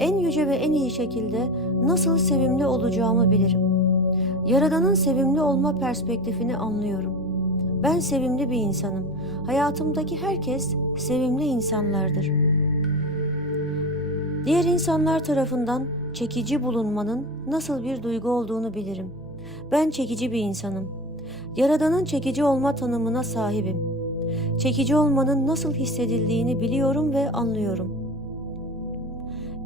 En yüce ve en iyi şekilde nasıl sevimli olacağımı bilirim. Yaradan'ın sevimli olma perspektifini anlıyorum. Ben sevimli bir insanım. Hayatımdaki herkes sevimli insanlardır. Diğer insanlar tarafından çekici bulunmanın nasıl bir duygu olduğunu bilirim. Ben çekici bir insanım. Yaradan'ın çekici olma tanımına sahibim. Çekici olmanın nasıl hissedildiğini biliyorum ve anlıyorum.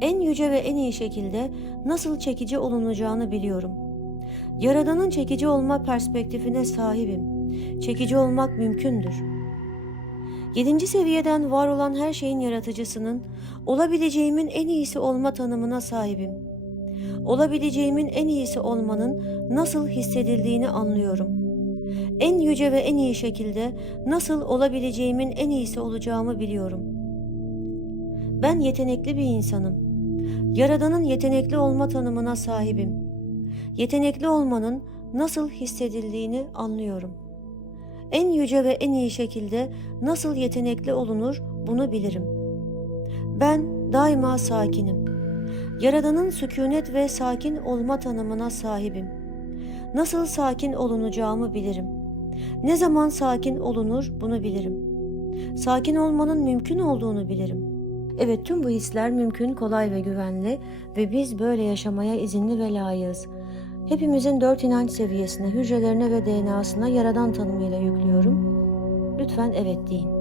En yüce ve en iyi şekilde nasıl çekici olunacağını biliyorum. Yaradan'ın çekici olma perspektifine sahibim. Çekici olmak mümkündür. Yedinci seviyeden var olan her şeyin yaratıcısının olabileceğimin en iyisi olma tanımına sahibim. Olabileceğimin en iyisi olmanın nasıl hissedildiğini anlıyorum. En yüce ve en iyi şekilde nasıl olabileceğimin en iyisi olacağımı biliyorum. Ben yetenekli bir insanım. Yaradan'ın yetenekli olma tanımına sahibim. Yetenekli olmanın nasıl hissedildiğini anlıyorum. En yüce ve en iyi şekilde nasıl yetenekli olunur bunu bilirim. Ben daima sakinim. Yaradan'ın sükunet ve sakin olma tanımına sahibim. Nasıl sakin olunacağımı bilirim. Ne zaman sakin olunur bunu bilirim. Sakin olmanın mümkün olduğunu bilirim. Evet tüm bu hisler mümkün, kolay ve güvenli ve biz böyle yaşamaya izinli ve layığız. Hepimizin dört inanç seviyesine, hücrelerine ve DNA'sına yaradan tanımıyla yüklüyorum. Lütfen evet deyin.